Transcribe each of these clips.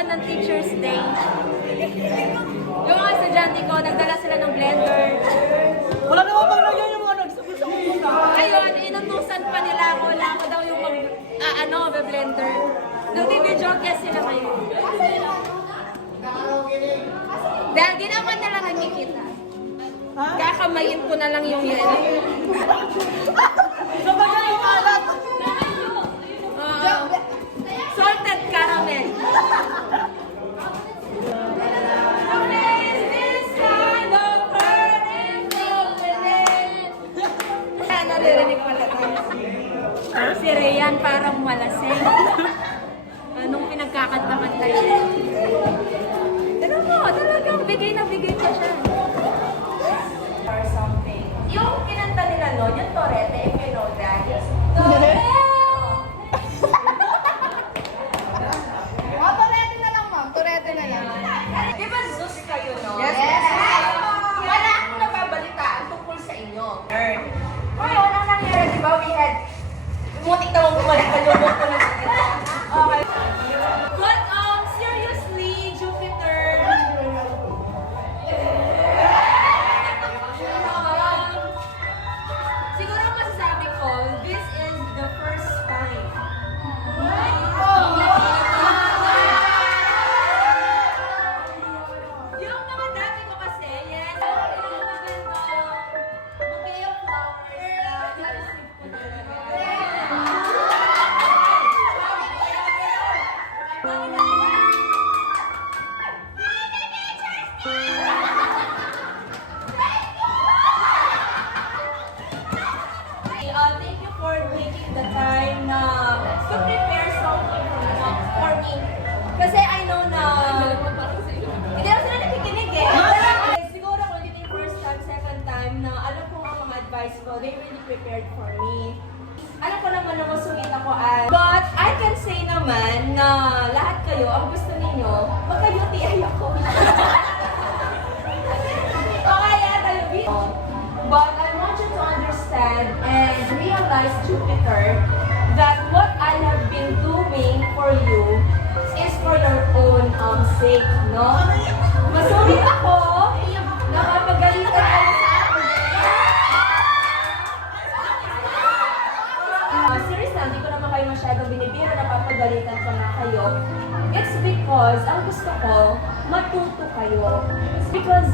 kaganapan ng Teacher's Day. Yung mga estudyante ko, nagdala sila ng blender. Wala naman bang nagyan yung mga nagsabi sa Ayun, inutusan pa nila ako. Wala ako daw yung blender. Nag-video guest sila ngayon. Dahil di naman nila nakikita. Kakamayin ko na lang yung yan. Sabagay yung alat! Salted caramel. Naririnig pala tayo. Si Rayan parang malasing. Anong pinagkakanta-kanta niya? Pero mo, talagang bigay na bigay pa siya. Or something. Yung kinanta nila noon, yung Torete, if you know that. Torete! Turete na lang, ma'am. Turete na lang. Di ba Zeus kayo, no? Yes. Wala akong nababalitaan tungkol sa inyo. Ngayon, ang nangyari, di ba, we had mutik na mong bumalik na lubog ko na dito. Okay. But, seriously, Jupiter. Siguro masasabi ko, this is the first time. Yung mga dati ko kasi, yes, yung maganda, bouquet of flowers na na-receive ko thank you for making the time to prepare something for me. Kasi I know na hindi na sila nakikinig eh. Siguro kung dito yung first time, second time na alam ko ang mga advice ko, they really prepared for me. Alam ko naman na masungit ako but I can say naman na lahat kayo, ang gusto ninyo, magka-UTI ako. O kaya tayo dito. But I want you to understand and realize, Jupiter, that what I have been doing for you is for your own sake, no? Masungit ako, nakapagalitan ka na sa akin. Seriously, hindi ko naman kayo masyadong binibiro, napapagalitan ko na kayo. It's because, ang gusto ko, matuto kayo. It's because,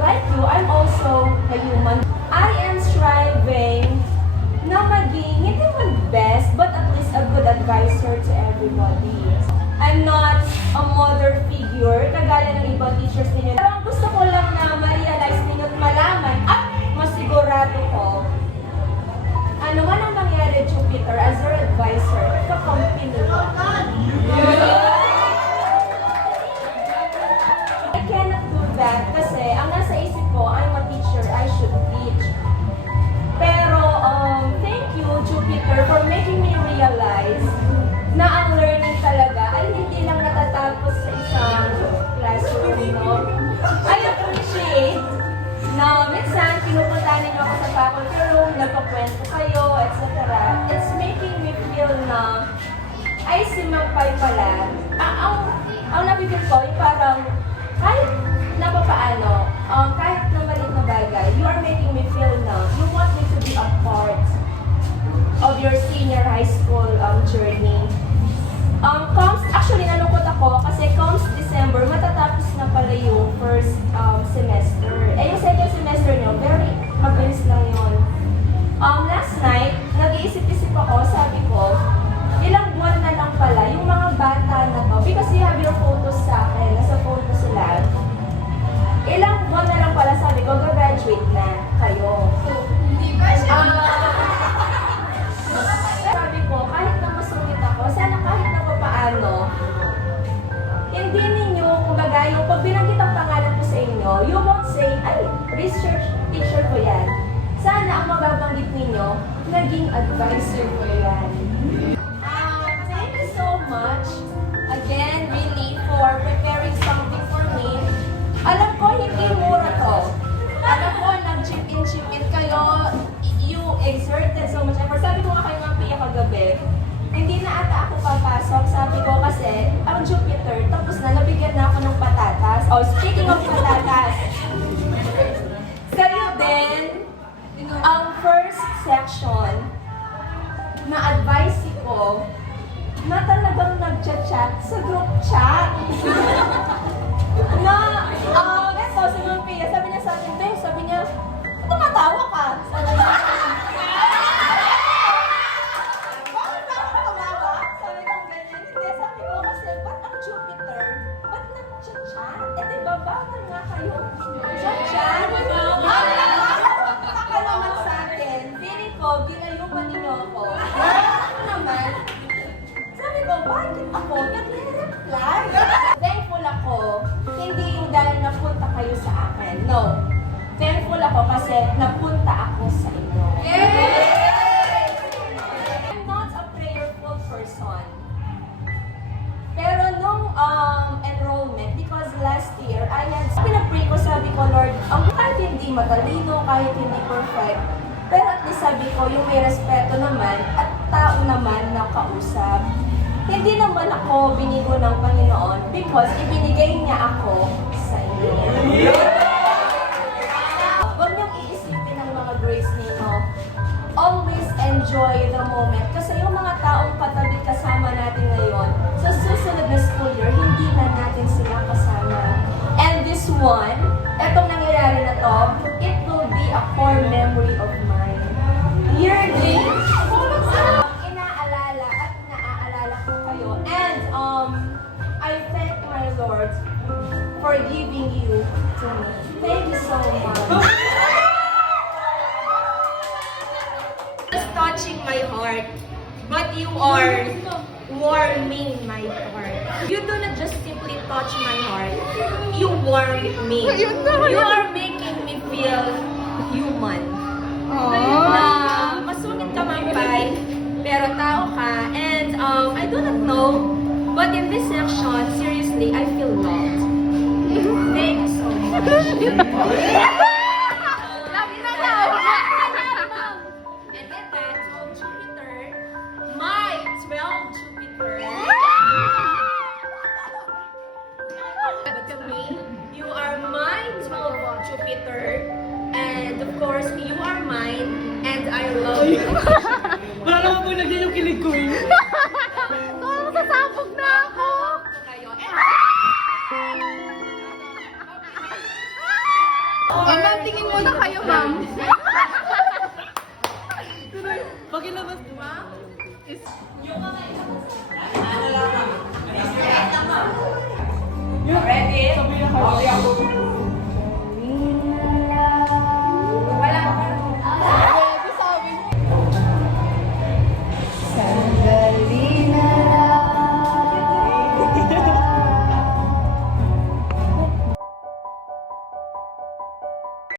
like you, I'm also a human. I am striving na maging, hindi man best, but at least a good advisor to everybody. I'm not a mother figure, kagaya ng ibang teachers ninyo. Pero ang gusto ko lang na ma-realize ninyo at malaman at masigurado ko, ano man ang mangyari, Jupiter, as your advisor, kakampi nyo. I cannot do that kasi ang nasa isip ko, I'm a teacher, I should teach. Pero, thank you, Jupiter, for making me realize na ang learning talaga ay hindi lang natatapos sa isang classroom, no? I appreciate na minsan pinupunta ninyo ako sa faculty room, nagpakwento kayo, etc. It's making me feel na ay si Mangpay pala. Ang nabibig ko, yung parang kahit na papaano, kahit na maliit na bagay, you are making me feel na you want me to be a part of your senior high school journey. Actually, nalungkot ako kasi comes December, matatapos na pala yung first semester. Yung second semester nyo, very mabilis lang yun. Last night, nag-iisip-isip ako, sabi ko, ilang buwan na lang pala yung mga bata na to, because you have your photos sa akin, nasa phone ko sila. Ilang buwan na lang pala, sabi ko, graduate na kayo. Hindi ba siya? Sabi ko, kahit na masungit ako, sana kahit na papaano, hindi ninyo, kumbaga, yung pag binanggit ang pangalan ko sa inyo, you won't say, ay, research teacher ko yan. Sana ang mababanggit ninyo, naging advisor ko yan. Thank you so much, again, really, for preparing something for me. Alam ko, hindi mura to. Alam ko, nag-chip in kayo, you exerted so much effort. Sabi ko nga kayo mga piya kagabi, hindi na ata ako papasok. Sabi ko kasi, akong Jupiter, tapos na nabigyan na ako ng patatas. Oh, speaking of patatas, sa'yo din, ang first section na advice ko na talagang nag-chat sa group chat. Na, eto, si Ma'am Pia, sabi niya sa akin, "Te," sabi niya, tumatawa ka. Sabi niya, bakit ba ako tumawa? Sabi ko ganyan. Hindi, sabi ko kasi, ba't ang Jupiter? Ba't nag-chat? Eh, di ba, bawal nga kayo chat? Taka naman sa akin. Feeling ko, ginayuman ninyo ako. Ako naman, sabi ko, bakit ako nagre-reply? Thankful ako, hindi yung dahil napunta kayo sa akin. No. Thankful ako kasi napunta ako sa inyo. I'm not a prayerful person. Pero nung enrollment, because last year, pinag-pray ko, sabi ko, Lord, kahit hindi matalino, kahit hindi perfect, pero at least sabi ko, yung may respeto naman at tao naman na kausap. Hindi naman ako binigo ng Panginoon because ibinigay niya ako sa inyo. Huwag niyong iisipin ng mga grace ninyo. Always enjoy the moment. Kasi yung mga taong katabi kasama natin ngayon, sa susunod na school year, hindi na natin sila kasama. And this one, etong nangyayari na to, it will be a core memory of mine. Yearly, inaalala at naaalala ko kayo. And I thank my Lord for giving you to me. Thank you so much. Just touching my heart, but you are warming my heart. You do not just simply touch my heart, you warm me. You are making me feel human. Na masungit ka man pay, pero tao ka. And I do not know, but in this section, seriously, I feel loved. Thank you so much. And with that, 12 Jupiter, my 12 Jupiter. But to me, you are my 12 Jupiter, and of course, you are mine, and I love you. Wala naman po nagyan yung kilig ko eh. Sasabog na ako! Kayo. Ma'am, tingin muna kayo, ma'am. Pagilabas ko. Ready? Sabi na kayo.